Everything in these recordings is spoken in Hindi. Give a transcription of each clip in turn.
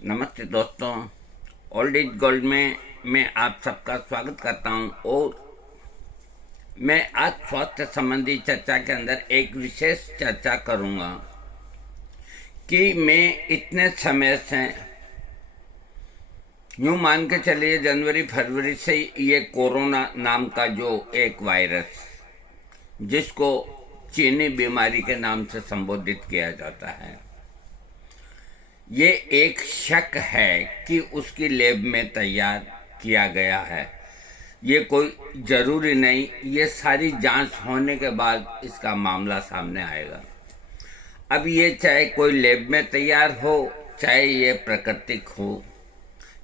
नमस्ते दोस्तों, ओल्ड इज गोल्ड में मैं आप सबका स्वागत करता हूं। और मैं आज स्वास्थ्य संबंधी चर्चा के अंदर एक विशेष चर्चा करूंगा कि मैं इतने समय से यूँ मान के चलिए जनवरी फरवरी से ये कोरोना नाम का जो एक वायरस जिसको चीनी बीमारी के नाम से संबोधित किया जाता है, ये एक शक है कि उसकी लैब में तैयार किया गया है। ये कोई ज़रूरी नहीं, ये सारी जांच होने के बाद इसका मामला सामने आएगा। अब ये चाहे कोई लैब में तैयार हो, चाहे ये प्राकृतिक हो,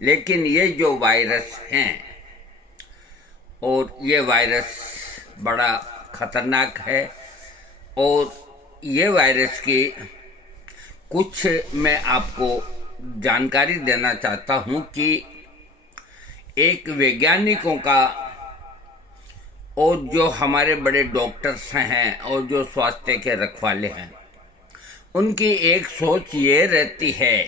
लेकिन ये जो वायरस हैं और ये वायरस बड़ा खतरनाक है। और ये वायरस की कुछ मैं आपको जानकारी देना चाहता हूं कि एक वैज्ञानिकों का और जो हमारे बड़े डॉक्टर्स हैं और जो स्वास्थ्य के रखवाले हैं, उनकी एक सोच ये रहती है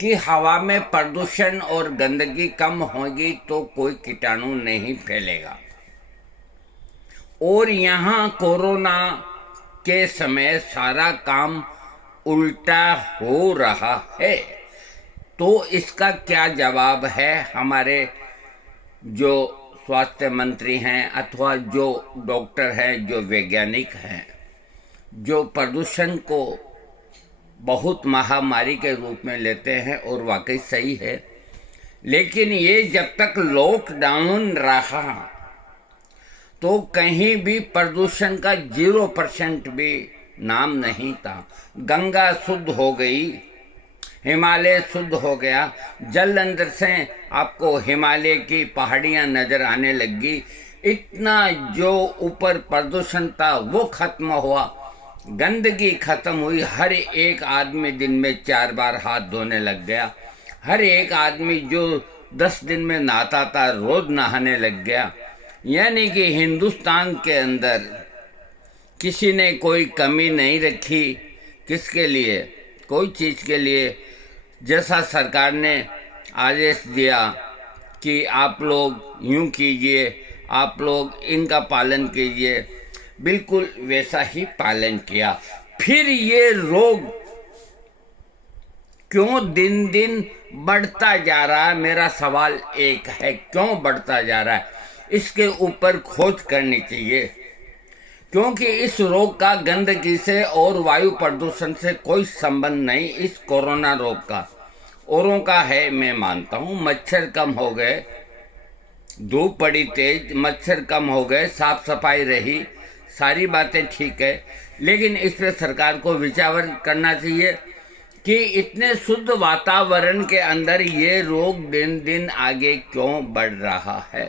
कि हवा में प्रदूषण और गंदगी कम होगी तो कोई कीटाणु नहीं फैलेगा। और यहाँ कोरोना के समय सारा काम उल्टा हो रहा है। तो इसका क्या जवाब है हमारे जो स्वास्थ्य मंत्री हैं अथवा जो डॉक्टर हैं, जो वैज्ञानिक हैं, जो प्रदूषण को बहुत महामारी के रूप में लेते हैं, और वाकई सही है। लेकिन ये जब तक लॉकडाउन रहा तो कहीं भी प्रदूषण का 0% भी नाम नहीं था। गंगा शुद्ध हो गई, हिमालय शुद्ध हो गया, जल अंदर से आपको हिमालय की पहाड़ियां नजर आने लगी। इतना जो ऊपर प्रदूषण था वो खत्म हुआ, गंदगी खत्म हुई। हर एक आदमी दिन में 4 बार हाथ धोने लग गया। हर एक आदमी जो 10 दिन में नहाता था रोज नहाने लग गया। यानी कि हिंदुस्तान के अंदर किसी ने कोई कमी नहीं रखी। किसके लिए? कोई चीज़ के लिए। जैसा सरकार ने आदेश दिया कि आप लोग यूं कीजिए, आप लोग इनका पालन कीजिए, बिल्कुल वैसा ही पालन किया। फिर ये रोग क्यों दिन दिन बढ़ता जा रहा है? मेरा सवाल एक है, क्यों बढ़ता जा रहा है? इसके ऊपर खोज करनी चाहिए, क्योंकि इस रोग का गंदगी से और वायु प्रदूषण से कोई संबंध नहीं। इस कोरोना रोग का औरों का है, मैं मानता हूँ। मच्छर कम हो गए, धूप पड़ी तेज, मच्छर कम हो गए, साफ सफाई रही, सारी बातें ठीक है। लेकिन इस पर सरकार को विचार करना चाहिए कि इतने शुद्ध वातावरण के अंदर ये रोग दिन दिन आगे क्यों बढ़ रहा है।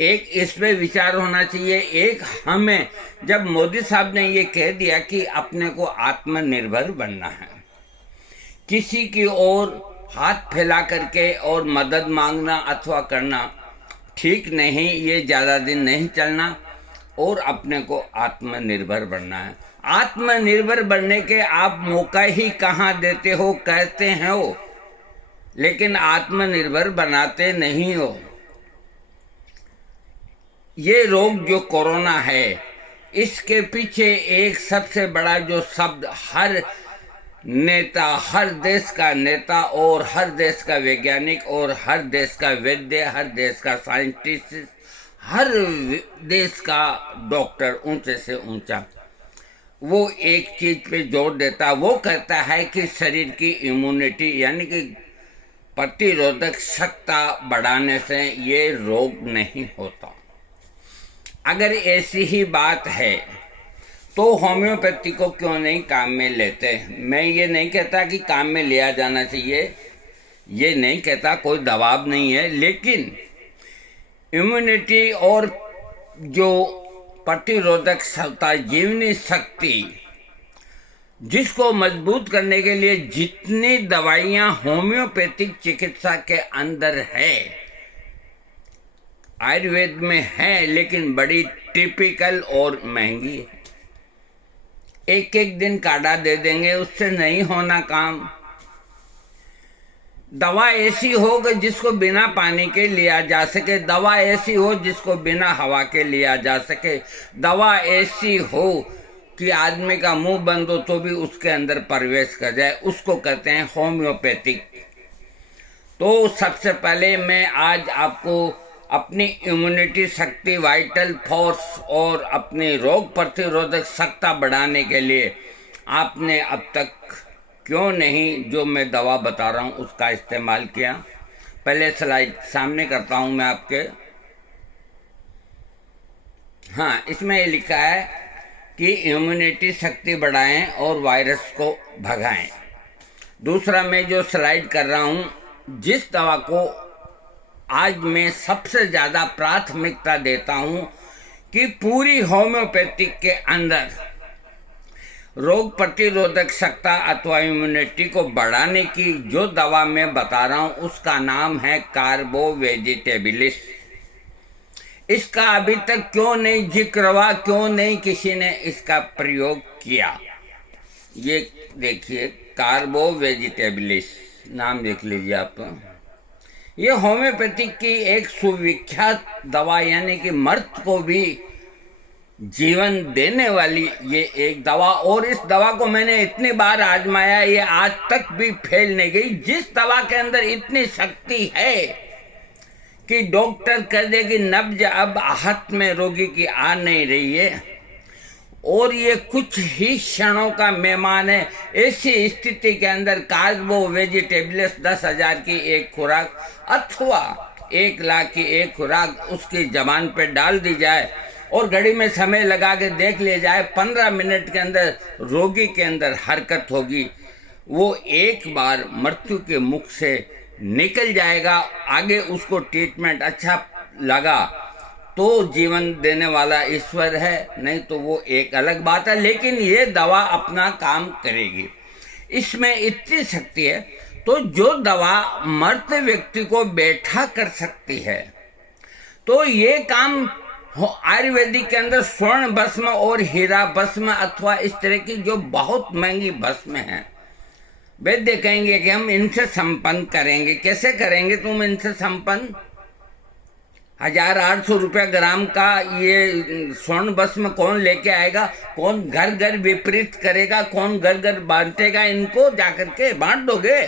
एक इस पे विचार होना चाहिए। एक हमें, जब मोदी साहब ने ये कह दिया कि अपने को आत्मनिर्भर बनना है, किसी की ओर हाथ फैला करके और मदद मांगना अथवा करना ठीक नहीं, ये ज़्यादा दिन नहीं चलना। और अपने को आत्मनिर्भर बनना है। आत्मनिर्भर बनने के आप मौका ही कहाँ देते हो? कहते हैं हो, लेकिन आत्मनिर्भर बनाते नहीं हो। ये रोग जो कोरोना है, इसके पीछे एक सबसे बड़ा जो शब्द हर नेता, हर देश का नेता और हर देश का वैज्ञानिक और हर देश का वैद्य, हर देश का साइंटिस्ट, हर देश का डॉक्टर ऊंचे से ऊंचा, वो एक चीज पे जोर देता। वो कहता है कि शरीर की इम्यूनिटी यानी कि प्रतिरोधक क्षमता बढ़ाने से ये रोग नहीं होता। अगर ऐसी ही बात है तो होम्योपैथी को क्यों नहीं काम में लेते? मैं ये नहीं कहता कि काम में लिया जाना चाहिए, ये नहीं कहता, कोई दबाव नहीं है। लेकिन इम्यूनिटी और जो प्रतिरोधक क्षमता, जीवनी शक्ति, जिसको मजबूत करने के लिए जितनी दवाइयाँ होम्योपैथिक चिकित्सा के अंदर है, आयुर्वेद में है, लेकिन बड़ी टिपिकल और महंगी है। एक एक दिन काढ़ा दे देंगे, उससे नहीं होना काम। दवा ऐसी हो कि जिसको बिना पानी के लिया जा सके, दवा ऐसी हो जिसको बिना हवा के लिया जा सके, दवा ऐसी हो कि आदमी का मुंह बंद हो तो भी उसके अंदर प्रवेश कर जाए, उसको कहते हैं होम्योपैथिक। तो सबसे पहले मैं आज आपको अपनी इम्यूनिटी शक्ति, वाइटल फोर्स और अपनी रोग प्रतिरोधक क्षमता बढ़ाने के लिए आपने अब तक क्यों नहीं जो मैं दवा बता रहा हूँ उसका इस्तेमाल किया। पहले स्लाइड सामने करता हूँ मैं आपके। हाँ, इसमें ये लिखा है कि इम्यूनिटी शक्ति बढ़ाएं और वायरस को भगाएं। दूसरा, मैं जो स्लाइड कर रहा हूँ, जिस दवा को आज मैं सबसे ज़्यादा प्राथमिकता देता हूँ कि पूरी होम्योपैथिक के अंदर रोग प्रतिरोधक क्षमता अथवा इम्यूनिटी को बढ़ाने की जो दवा मैं बता रहा हूँ उसका नाम है कार्बो वेजिटेबिलिस। इसका अभी तक क्यों नहीं जिक्र हुआ, क्यों नहीं किसी ने इसका प्रयोग किया? ये देखिए, कार्बो वेजिटेबिलिस नाम देख लीजिए आप। ये होम्योपैथिक की एक सुविख्यात दवा, यानी कि मर्द को भी जीवन देने वाली ये एक दवा। और इस दवा को मैंने इतनी बार आजमाया, ये आज तक भी फेल नहीं गई। जिस दवा के अंदर इतनी शक्ति है कि डॉक्टर कह दे कि नब्ज अब आहत में रोगी की आ नहीं रही है और ये कुछ ही क्षणों का मेहमान है, ऐसी स्थिति के अंदर कार्बो वेजिटेबल्स 10,000 की एक खुराक अथवा 1 लाख की एक खुराक उसकी जबान पे डाल दी जाए और घड़ी में समय लगा के देख लिया जाए, 15 मिनट के अंदर रोगी के अंदर हरकत होगी। वो एक बार मृत्यु के मुख से निकल जाएगा। आगे उसको ट्रीटमेंट अच्छा लगा तो जीवन देने वाला ईश्वर है, नहीं तो वो एक अलग बात है, लेकिन ये दवा अपना काम करेगी। इसमें इतनी शक्ति है, तो जो दवा मर्द व्यक्ति को बैठा कर सकती है, तो ये काम आयुर्वेदिक के अंदर स्वर्ण भस्म और हीरा भस्म अथवा इस तरह की जो बहुत महंगी भस्म है, वैद्य कहेंगे कि हम इनसे संपन्न करेंगे। कैसे करेंगे तुम इनसे संपन्न? 1,800 रुपया ग्राम का ये स्वर्ण भस्म कौन लेके आएगा? कौन घर घर विपरीत करेगा? कौन घर घर बांटेगा? इनको जाकर के बांट दोगे?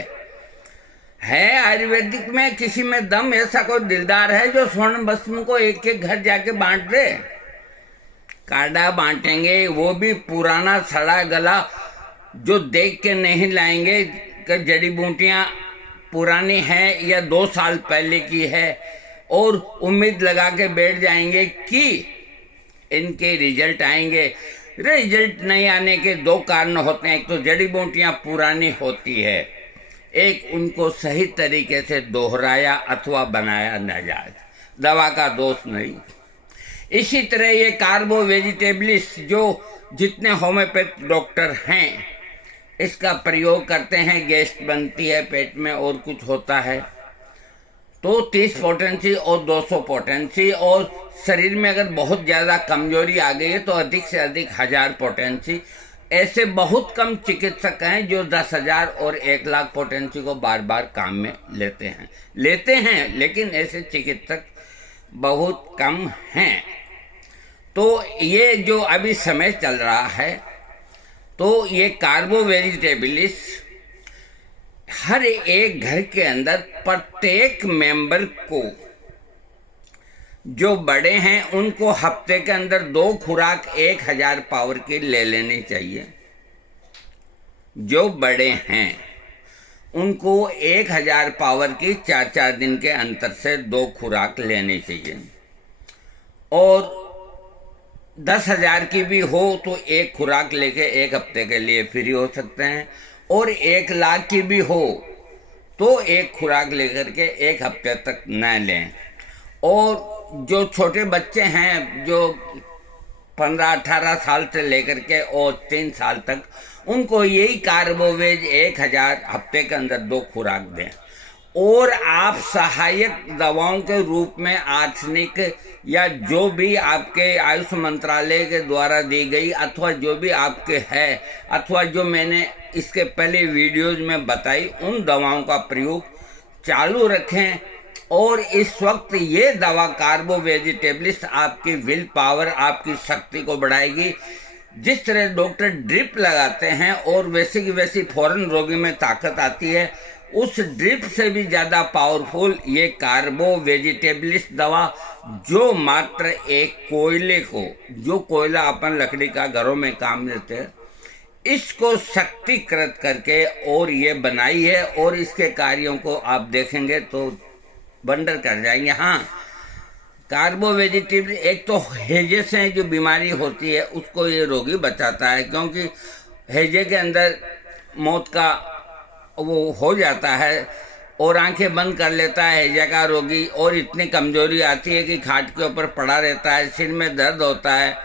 है आयुर्वेदिक में किसी में दम ऐसा कोई दिलदार है जो स्वर्ण भस्म को एक एक घर जाके बांट दे? काढ़ा बांटेंगे, वो भी पुराना सड़ा गला जो देख के नहीं लाएंगे कि जड़ी बूटियां पुरानी हैं या 2 साल पहले की है, और उम्मीद लगा के बैठ जाएंगे कि इनके रिजल्ट आएंगे। रिजल्ट नहीं आने के 2 कारण होते हैं। एक तो जड़ी बूटियां पुरानी होती है, एक उनको सही तरीके से दोहराया अथवा बनाया न जाए, दवा का दोष नहीं। इसी तरह ये कार्बो वेजिटेबलिस जो जितने होम्योपैथ डॉक्टर हैं इसका प्रयोग करते हैं, गैस बनती है पेट में और कुछ होता है, तो 30 पोटेंसी और 200 पोटेंसी, और शरीर में अगर बहुत ज़्यादा कमजोरी आ गई है तो अधिक से अधिक 1000 पोटेंसी। ऐसे बहुत कम चिकित्सक हैं जो 10,000 और 1 लाख पोटेंसी को बार बार काम में लेते हैं, लेकिन ऐसे चिकित्सक बहुत कम हैं। तो ये जो अभी समय चल रहा है, तो ये कार्बो वेजिटेबलिस हर एक घर के अंदर प्रत्येक मेंबर को, जो बड़े हैं उनको हफ्ते के अंदर 2 खुराक 1000 पावर की ले लेनी चाहिए। जो बड़े हैं उनको 1000 पावर की 4-4 दिन के अंतर से 2 खुराक लेनी चाहिए, और 10,000 की भी हो तो 1 खुराक लेके 1 हफ्ते के लिए फ्री हो सकते हैं, और 1 लाख की भी हो तो 1 खुराक लेकर के 1 हफ्ते तक न लें। और जो छोटे बच्चे हैं जो 15-18 साल से लेकर के और 3 साल तक, उनको यही कार्बोवेज 1000 हफ्ते के अंदर 2 खुराक दें। और आप सहायक दवाओं के रूप में आर्सेनिक या जो भी आपके आयुष मंत्रालय के द्वारा दी गई अथवा जो भी आपके है, अथवा जो मैंने इसके पहले वीडियोज में बताई, उन दवाओं का प्रयोग चालू रखें। और इस वक्त ये दवा कार्बो वेजिटेबलिस्ट आपकी विल पावर, आपकी शक्ति को बढ़ाएगी। जिस तरह डॉक्टर ड्रिप लगाते हैं और वैसे की वैसी फौरन रोगी में ताकत आती है, उस ड्रिप से भी ज़्यादा पावरफुल ये कार्बो वेजिटेबलिस्ट दवा, जो मात्र एक कोयले को, जो कोयला अपन लकड़ी का घरों में काम लेते हैं, इसको शक्तिकृत करके और ये बनाई है। और इसके कार्यों को आप देखेंगे तो वंडर कर जाएंगे। हाँ, कार्बो वेजिटेबल एक तो हैजे से जो बीमारी होती है उसको ये रोगी बचाता है, क्योंकि हैजे के अंदर मौत का वो हो जाता है और आंखें बंद कर लेता है हैजा का रोगी, और इतनी कमजोरी आती है कि खाट के ऊपर पड़ा रहता है, सिर में दर्द होता है,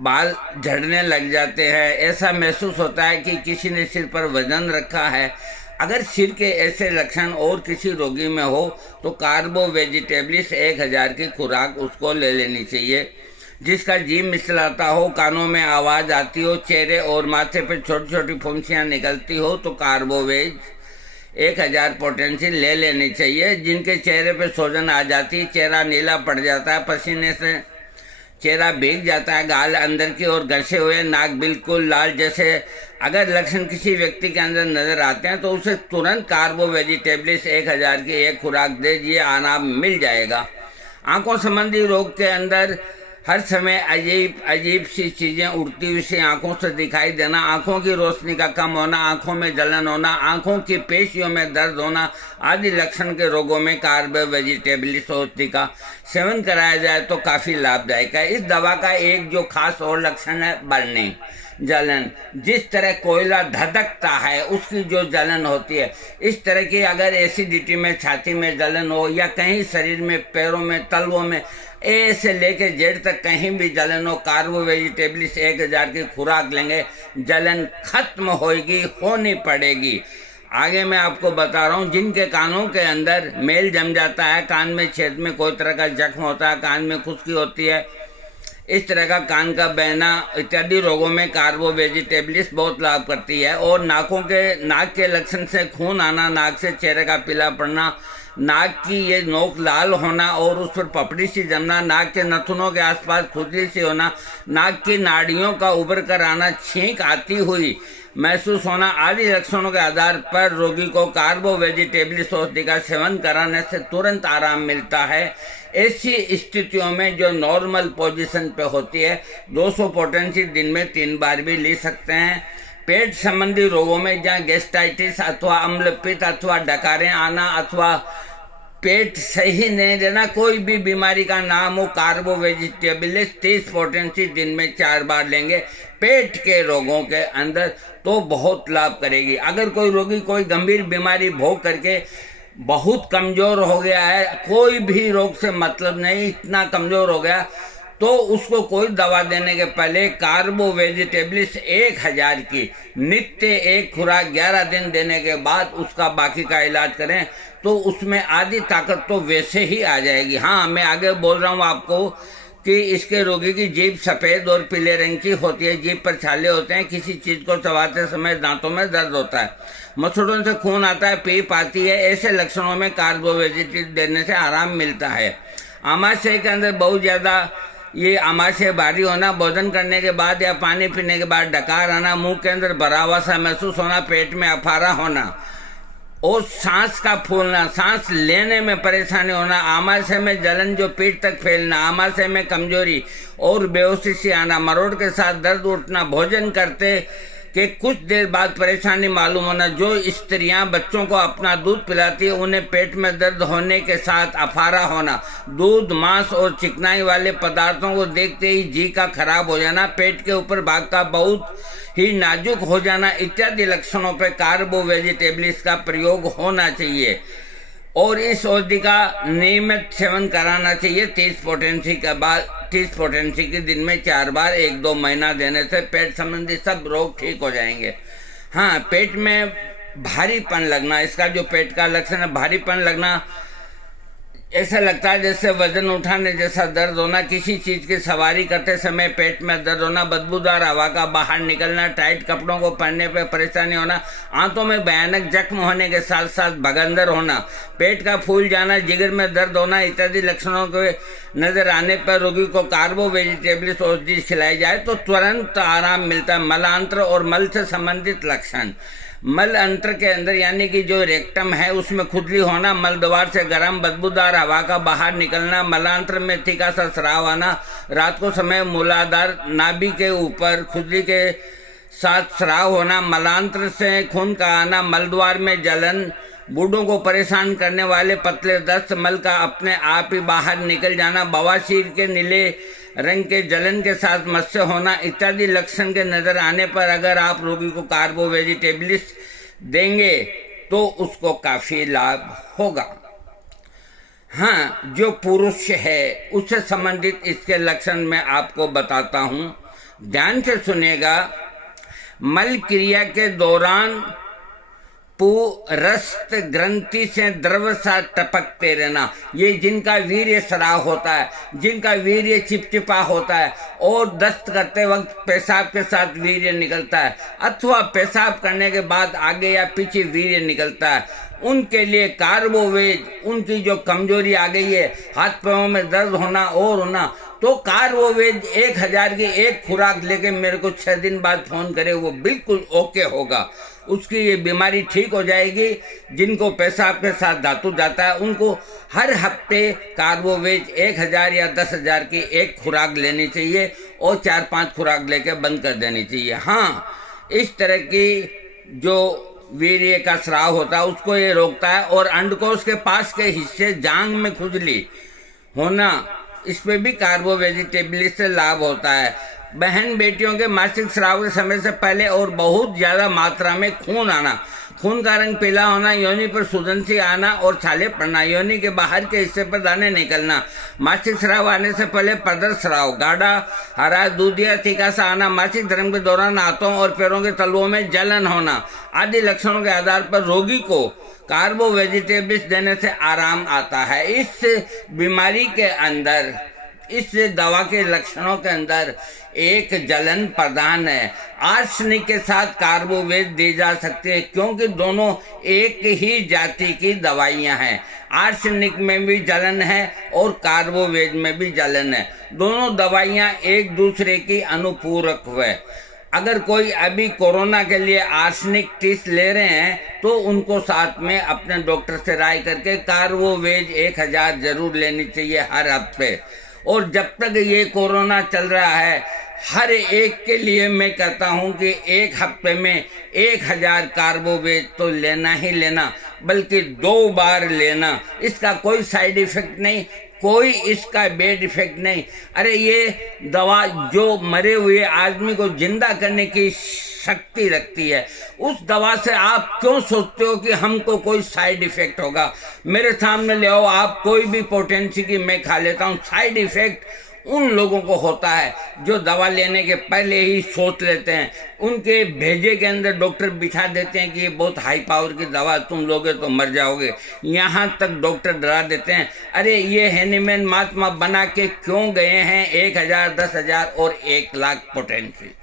बाल झड़ने लग जाते हैं, ऐसा महसूस होता है कि किसी ने सिर पर वजन रखा है। अगर सिर के ऐसे लक्षण और किसी रोगी में हो तो कार्बो वेजिटेबलिस्ट 1000 की खुराक उसको ले लेनी चाहिए। जिसका जी मिचलाता हो, कानों में आवाज़ आती हो, चेहरे और माथे पर छोटी छोटी फुंसियाँ निकलती हो, तो कार्बोवेज 1000 पोटेंशियल ले लेनी चाहिए। जिनके चेहरे पे सूजन आ जाती है, चेहरा नीला पड़ जाता है, पसीने से चेहरा भीग जाता है, गाल अंदर की ओर घसे हुए, नाक बिल्कुल लाल जैसे अगर लक्षण किसी व्यक्ति के अंदर नजर आते हैं तो उसे तुरंत कार्बो वेजिटेबलिस्ट 1000 की एक खुराक दे दिए, आराम मिल जाएगा। आंखों संबंधी रोग के अंदर हर समय अजीब अजीब सी चीज़ें उड़ती हुई सी आंखों से दिखाई देना, आंखों की रोशनी का कम होना, आंखों में जलन होना, आंखों की पेशियों में दर्द होना आदि लक्षण के रोगों में कार्बो वेजिटेबलिस्ट औषधि का सेवन कराया जाए तो काफ़ी लाभदायक है। इस दवा का एक जो खास और लक्षण है बर्निंग, जलन। जिस तरह कोयला धधकता है उसकी जो जलन होती है, इस तरह की अगर एसिडिटी में छाती में जलन हो या कहीं शरीर में, पैरों में, तलवों में, ए से लेके जेड तक कहीं भी जलन हो, कार्बो वेजिटेबलिस्ट 1000 की खुराक लेंगे, जलन खत्म होगी, होनी पड़ेगी। आगे मैं आपको बता रहा हूँ, जिनके कानों के अंदर मेल जम जाता है, कान में छेद में कोई तरह का जख्म होता है, कान में खुश्की होती है, इस तरह का कान का बहना इत्यादि रोगों में कार्बो वेजिटेबलिस्ट बहुत लाभ करती है। और नाक के लक्षण से खून आना, नाक से चेहरे का पीला पड़ना, नाक की ये नोक लाल होना और उस पर पपड़ी सी जमना, नाक के नथुनों के आसपास खुजली सी होना, नाक की नाड़ियों का उभर कर आना, छींक आती हुई महसूस होना आदि लक्षणों के आधार पर रोगी को कार्बो वेजिटेबलिस्ट औषधि का सेवन कराने से तुरंत आराम मिलता है। ऐसी स्थितियों में जो नॉर्मल पोजीशन पे होती है, 200 पोटेंसी दिन में 3 बार भी ले सकते हैं। पेट संबंधी रोगों में जहाँ गैस्ट्राइटिस अथवा अम्लपित्त अथवा डकारें आना अथवा पेट सही नहीं रहना, कोई भी बीमारी का नाम हो, कार्बो वेजिटेबलिस्ट 30 पोटेंसी दिन में 4 बार लेंगे पेट के रोगों के अंदर तो बहुत लाभ करेगी। अगर कोई रोगी कोई गंभीर बीमारी भोग करके बहुत कमज़ोर हो गया है, कोई भी रोग से मतलब नहीं, इतना कमज़ोर हो गया, तो उसको कोई दवा देने के पहले कार्बो वेजिटेबलिस्ट 1000 की नित्य एक खुराक 11 दिन देने के बाद उसका बाकी का इलाज करें तो उसमें आधी ताकत तो वैसे ही आ जाएगी। हाँ, मैं आगे बोल रहा हूँ आपको कि इसके रोगी की जीभ सफ़ेद और पीले रंग की होती है, जीभ पर छाले होते हैं, किसी चीज़ को चबाते समय दांतों में दर्द होता है, मसूड़ों से खून आता है, पीप आती है, ऐसे लक्षणों में कार्बो वेजिटेबल देने से आराम मिलता है। आमाशय के अंदर बहुत ज़्यादा ये आमाशय भारी होना, भोजन करने के बाद या पानी पीने के बाद डकार आना, मुंह के अंदर भरा हुआ सा महसूस होना, पेट में अफारा होना और सांस का फूलना, सांस लेने में परेशानी होना, आमाशय में जलन जो पीठ तक फैलना, आमाशय में कमजोरी और बेहोशी से आना, मरोड़ के साथ दर्द उठना, भोजन करते कि कुछ देर बाद परेशानी मालूम होना, जो स्त्रियां बच्चों को अपना दूध पिलाती है उन्हें पेट में दर्द होने के साथ अफारा होना, दूध, मांस और चिकनाई वाले पदार्थों को देखते ही जी का खराब हो जाना, पेट के ऊपर भाग का बहुत ही नाजुक हो जाना इत्यादि लक्षणों पर कार्बो वेजिटेबलिस्ट का प्रयोग होना चाहिए। और इस औषधि का नियमित सेवन कराना चाहिए 30 पोटेंसी के बाद, 30 पोटेंसी के दिन में 4 बार 1-2 महीना देने से पेट संबंधी सब रोग ठीक हो जाएंगे। हाँ, पेट में भारीपन लगना, इसका जो पेट का लक्षण है भारीपन लगना, ऐसा लगता है जैसे वजन उठाने जैसा दर्द होना, किसी चीज की सवारी करते समय पेट में दर्द होना, बदबूदार हवा का बाहर निकलना, टाइट कपड़ों को पहनने पर परेशानी होना, आंतों में भयानक जख्म होने के साथ साथ भगंदर होना, पेट का फूल जाना, जिगर में दर्द होना इत्यादि लक्षणों के नजर आने पर रोगी को कार्बो वेजिटेबल्स औषधि खिलाई जाए तो तुरंत आराम मिलता है। मलांत्र और मल से संबंधित लक्षण। मल अंत्र के अंदर यानी कि जो रेक्टम है उसमें खुजली होना, मल द्वार से गर्म बदबूदार हवा का बाहर निकलना, मलांत्र में तीखा सा स्राव आना, रात को समय मूलाधार नाभि के ऊपर खुजली के साथ स्राव होना, मलांत्र से खून का आना, मल द्वार में जलन, बूढ़ों को परेशान करने वाले पतले दस्त, मल का अपने आप ही बाहर निकल जाना, बवासीर के नीले रंग के जलन के साथ मत्स्य होना इत्यादि लक्षण के नजर आने पर अगर आप रोगी को कार्बो वेजिटेबल्स देंगे तो उसको काफी लाभ होगा। हाँ, जो पुरुष है उससे संबंधित इसके लक्षण मैं आपको बताता हूँ, ध्यान से सुनेगा। मल क्रिया के दौरान पुरस्त ग्रंथि से द्रव सा टपकते रहना, ये जिनका वीर्य स्राव होता है, जिनका वीर्य चिपचिपा होता है और दस्त करते वक्त पेशाब के साथ वीर्य निकलता है अथवा पेशाब करने के बाद आगे या पीछे वीर्य निकलता है, उनके लिए कार्बोवेज, उनकी जो कमजोरी आ गई है, हाथ पैरों में दर्द होना और होना, तो कार्बोवेज 1000 की एक खुराक लेके मेरे को 6 दिन बाद फोन करे, वो बिल्कुल ओके होगा, उसकी ये बीमारी ठीक हो जाएगी। जिनको पेशाब के साथ धातु जाता है उनको हर हफ्ते कार्बोवेज 1000 या 10,000 की एक खुराक लेनी चाहिए और 4-5 खुराक लेके बंद कर देनी चाहिए। हाँ, इस तरह की जो वीर्य का स्राव होता है उसको ये रोकता है। और अंडकोश के पास के हिस्से जांग में खुजली होना, इस पे भी कार्बो वेजिटेबल से लाभ होता है। बहन बेटियों के मासिक स्राव के समय से पहले और बहुत ज़्यादा मात्रा में खून आना, खून का रंग पीला होना, योनि पर सूजन सी आना और छाले पड़ना, योनि के बाहर के हिस्से पर दाने निकलना, मासिक स्राव आने से पहले प्रदर स्राव, गाढ़ा हरा दूधिया तीखा सा आना, मासिक धर्म के दौरान हाथों और पैरों के तलुओं में जलन होना आदि लक्षणों के आधार पर रोगी को कार्बो वेजिटेबल्स देने से आराम आता है। इस बीमारी के अंदर, इस दवा के लक्षणों के अंदर एक जलन प्रदान है। आर्सेनिक के साथ कार्बोवेज दी जा सकती है क्योंकि दोनों एक ही जाति की दवाइयां हैं। आर्सेनिक में भी जलन है और कार्बोवेज में भी जलन है, दोनों दवाइयां एक दूसरे की अनुपूरक हुए। अगर कोई अभी कोरोना के लिए आर्सेनिक टीस ले रहे हैं तो उनको साथ में अपने डॉक्टर से राय करके कार्बोवेज 1000 जरूर लेनी चाहिए हर हफ्ते। और जब तक ये कोरोना चल रहा है, हर एक के लिए मैं कहता हूँ कि एक हफ्ते में 1000 कार्बोवेज तो लेना ही लेना, बल्कि 2 बार लेना। इसका कोई साइड इफेक्ट नहीं, कोई इसका बेड इफेक्ट नहीं। अरे ये दवा जो मरे हुए आदमी को जिंदा करने की शक्ति रखती है, उस दवा से आप क्यों सोचते हो कि हमको कोई साइड इफेक्ट होगा? मेरे सामने ले आओ आप कोई भी पोटेंसी की मैं खा लेता हूँ। साइड इफेक्ट उन लोगों को होता है जो दवा लेने के पहले ही सोच लेते हैं, उनके भेजे के अंदर डॉक्टर बिठा देते हैं कि ये बहुत हाई पावर की दवा, तुम लोगे तो मर जाओगे। यहाँ तक डॉक्टर डरा देते हैं। अरे ये हैनीमैन महात्मा बना के क्यों गए हैं 1000, 10,000 और 1,00,000 पोटेंसी?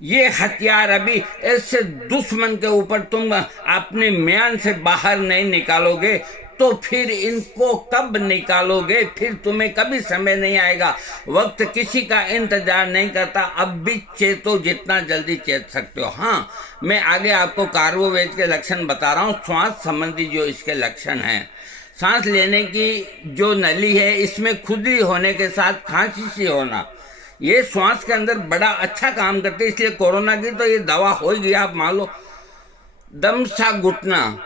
ये हथियार अभी ऐसे दुश्मन के ऊपर तुम अपने म्यान से बाहर नहीं निकालोगे तो फिर इनको कब निकालोगे? फिर तुम्हें कभी समय नहीं आएगा। वक्त किसी का इंतजार नहीं करता। अब भी चेतो जितना जल्दी चेत सकते हो। हाँ, मैं आगे आपको कार्बोवेज के लक्षण बता रहा हूँ। श्वास संबंधी जो इसके लक्षण हैं, सांस लेने की जो नली है इसमें खुजली होने के साथ खांसी सी होना, ये श्वास के अंदर बड़ा अच्छा काम करते है। इसलिए कोरोना की तो ये दवा हो गई, आप मान लो। दम सा घुटना,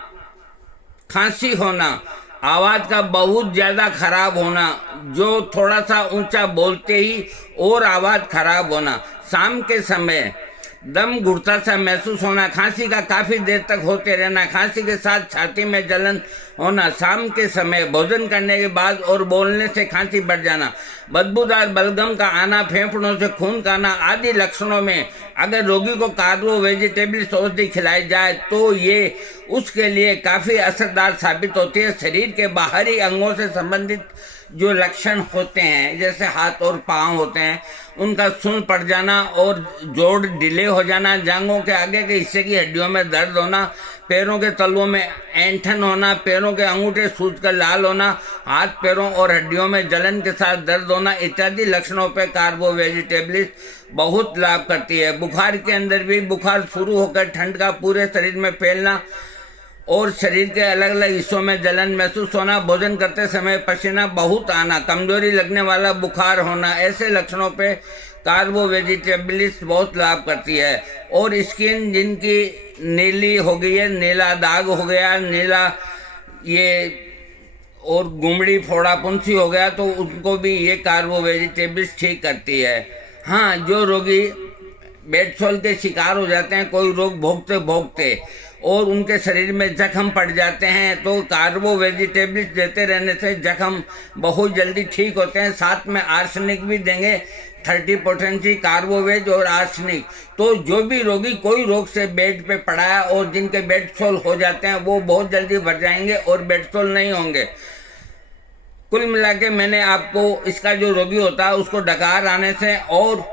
खांसी होना, आवाज का बहुत ज्यादा खराब होना, जो थोड़ा सा ऊंचा बोलते ही और आवाज खराब होना, शाम के समय दम घुटता सा महसूस होना, खांसी का काफी देर तक होते रहना, खांसी के साथ छाती में जलन होना, शाम के समय भोजन करने के बाद और बोलने से खांसी बढ़ जाना, बदबूदार बलगम का आना, फेफड़ों से खून का आना आदि लक्षणों में अगर रोगी को कार्बो वेजिटेबल्स औषधि खिलाई जाए तो ये उसके लिए काफ़ी असरदार साबित होती है। शरीर के बाहरी अंगों से संबंधित जो लक्षण होते हैं, जैसे हाथ और पाँव होते हैं, उनका सुन्न पड़ जाना और जोड़ ढीले हो जाना, जांघों के आगे के हिस्से की हड्डियों में दर्द होना, पैरों के तलुओं में ऐंठन होना, पैरों के अंगूठे सूजकर लाल होना, हाथ पैरों और हड्डियों में जलन के साथ दर्द होना इत्यादि लक्षणों पर कार्बो वेजिटेबल्स बहुत लाभ करती है। बुखार के अंदर भी बुखार शुरू होकर ठंड का पूरे शरीर में फैलना और शरीर के अलग अलग हिस्सों में जलन महसूस होना, भोजन करते समय पसीना बहुत आना, कमजोरी लगने वाला बुखार होना, ऐसे लक्षणों पे कार्बो वेजिटेबल्स बहुत लाभ करती है। और स्किन जिनकी नीली हो गई है, नीला दाग हो गया, नीला ये और गुमड़ी फोड़ा पुंसी हो गया, तो उनको भी ये कार्बो वेजिटेबल्स ठीक करती है। हाँ, जो रोगी बेडसोल के शिकार हो जाते हैं, कोई रोग भोगते भोगते और उनके शरीर में जख्म पड़ जाते हैं, तो कार्बो वेजिटेबल्स देते रहने से जख्म बहुत जल्दी ठीक होते हैं। साथ में आर्सेनिक भी देंगे, 30% कार्बोवेज और आर्सेनिक। तो जो भी रोगी कोई रोग से बेड पे पड़ा है और जिनके बेडसोल हो जाते हैं, वो बहुत जल्दी भर जाएंगे और बेडसोल नहीं होंगे। कुल मिला के मैंने आपको इसका जो रोगी होता है उसको डकार आने से और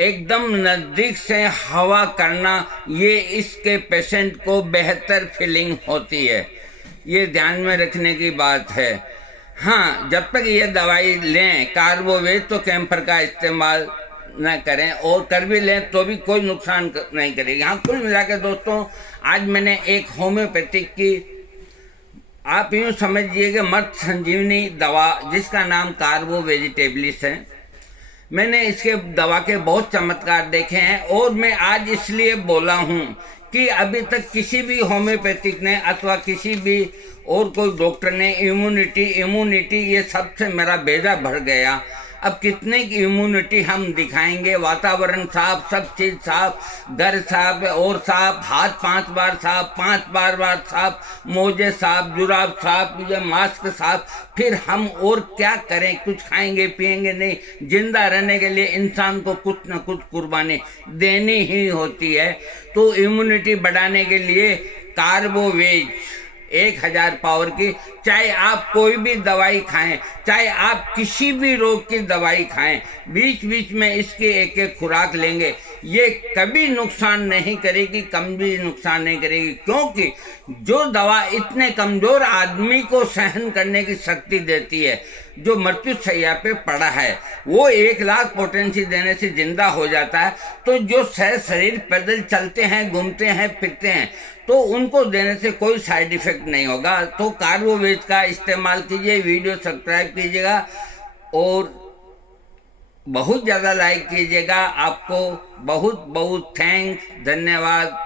एकदम नज़दीक से हवा करना, ये इसके पेशेंट को बेहतर फीलिंग होती है। ये ध्यान में रखने की बात है। हाँ, जब तक ये दवाई लें कार्बोवेज, तो कैम्फर का इस्तेमाल न करें, और कर भी लें तो भी कोई नुकसान नहीं करेगी। हाँ, कुल मिला के दोस्तों, आज मैंने एक होम्योपैथिक की, आप यूँ समझिए मर्द संजीवनी दवा, जिसका नाम कार्बो वेजिटेबल्स है, मैंने इसके दवा के बहुत चमत्कार देखे हैं। और मैं आज इसलिए बोला हूँ कि अभी तक किसी भी होम्योपैथिक ने अथवा किसी भी और कोई डॉक्टर ने इम्यूनिटी ये सबसे मेरा बेजा भर गया। अब कितने की इम्यूनिटी हम दिखाएंगे? वातावरण साफ, सब चीज़ साफ, घर साफ और साफ, हाथ 5 बार साफ, 5 बार साफ, मोजे साफ, जुराब साफ, ये मास्क साफ। फिर हम और क्या करें? कुछ खाएंगे पिएंगे नहीं। जिंदा रहने के लिए इंसान को कुछ न कुछ कुर्बानी देनी ही होती है। तो इम्यूनिटी बढ़ाने के लिए कार्बोवेज 1000 पावर की, चाहे आप कोई भी दवाई खाएं, चाहे आप किसी भी रोग की दवाई खाएं, बीच बीच में इसकी एक एक खुराक लेंगे, ये कभी नुकसान नहीं करेगी, कम भी नुकसान नहीं करेगी। क्योंकि जो दवा इतने कमज़ोर आदमी को सहन करने की शक्ति देती है, जो मृत्यु शैया पे पड़ा है, वो 1 लाख पोटेंसी देने से जिंदा हो जाता है। तो जो शरीर पैदल चलते हैं, घूमते हैं, फिरते हैं, तो उनको देने से कोई साइड इफेक्ट नहीं होगा। तो कार्बोवेज का इस्तेमाल कीजिए। वीडियो सब्सक्राइब कीजिएगा और बहुत ज़्यादा लाइक कीजिएगा। आपको बहुत बहुत थैंक्स, धन्यवाद।